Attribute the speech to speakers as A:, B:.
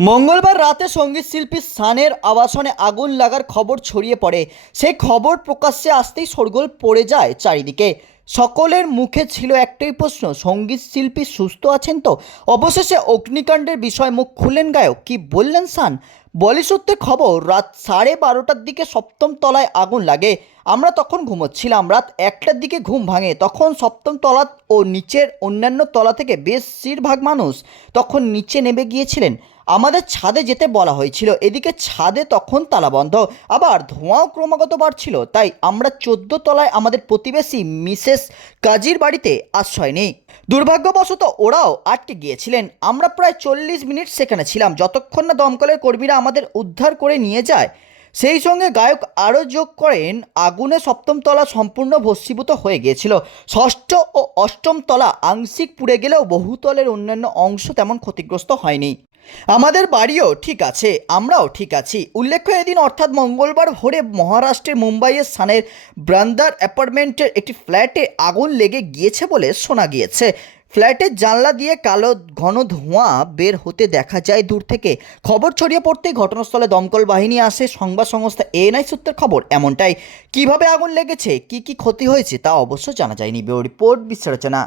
A: মঙ্গলবার রাতে সংগীত শিল্পী সানের আবাসনে আগুন লাগার খবর ছড়িয়ে পড়ে। সেই খবর প্রকাশ্যে আসতেই শোরগোল পড়ে যায় চারিদিকে। সকলের মুখে ছিল একটাই প্রশ্ন, সংগীত শিল্পী সুস্থ আছেন তো? অবশেষে অগ্নিকাণ্ডের বিষয় মুখ খুললেন গায়ক। কি বললেন সান? সূত্রে খবর, রাত সাড়ে বারোটার দিকে সপ্তম তলায় আগুন লাগে। আমরা তখন ঘুমোচ্ছিলাম রাত একটার দিকে ঘুম ভাঙে। তখন সপ্তম তলা ও নিচের অন্যান্য তলা থেকে বেশিরভাগ মানুষ তখন নিচে নেমে গিয়েছিলেন। আমাদের ছাদে যেতে বলা হয়েছিল। এদিকে ছাদে তখন তালা বন্ধ। আবার ধোঁয়াও ক্রমাগত বাড়ছিল। তাই আমরা চোদ্দ তলায় আমাদের প্রতিবেশী মিসেস কাজীর বাড়িতে আশ্রয় নেই। দুর্ভাগ্যবশত ওরাও আটকে গিয়েছিলেন। আমরা প্রায় চল্লিশ মিনিট সেখানে ছিলাম। যতক্ষণ না দমকলের কর্মীরা আমাদের উদ্ধার করে নিয়ে যায় সেই সঙ্গে গায়ক আরও যোগ করেন, আগুনে সপ্তম তলা সম্পূর্ণ ভস্মীভূত হয়ে গিয়েছিল। ষষ্ঠ ও অষ্টম তলা আংশিক পুড়ে গেলেও বহুতলের অন্যান্য অংশ তেমন ক্ষতিগ্রস্ত হয়নি। আমাদের বাড়িও ঠিক আছে, আমরাও ঠিক আছি। উল্লেখ্য, এদিন অর্থাৎ মঙ্গলবার ভোরে মহারাষ্ট্রের মুম্বাইয়ের স্থানের ব্রান্দার অ্যাপার্টমেন্টের একটি ফ্ল্যাটে আগুন লেগে গিয়েছে বলে শোনা গিয়েছে। ফ্ল্যাটের জানলা দিয়ে কালো ঘন ধোঁয়া বের হতে দেখা যায় দূর থেকে। খবর ছড়িয়ে পড়তেই ঘটনাস্থলে দমকল বাহিনী আসে। সংবাদ সংস্থা এএনআই সূত্রের খবর এমনটাই। কীভাবে আগুন লেগেছে? কি কি ক্ষতি হয়েছে? তা অবশ্য জানা যায়নি। Bureau report বিশ্লেষণা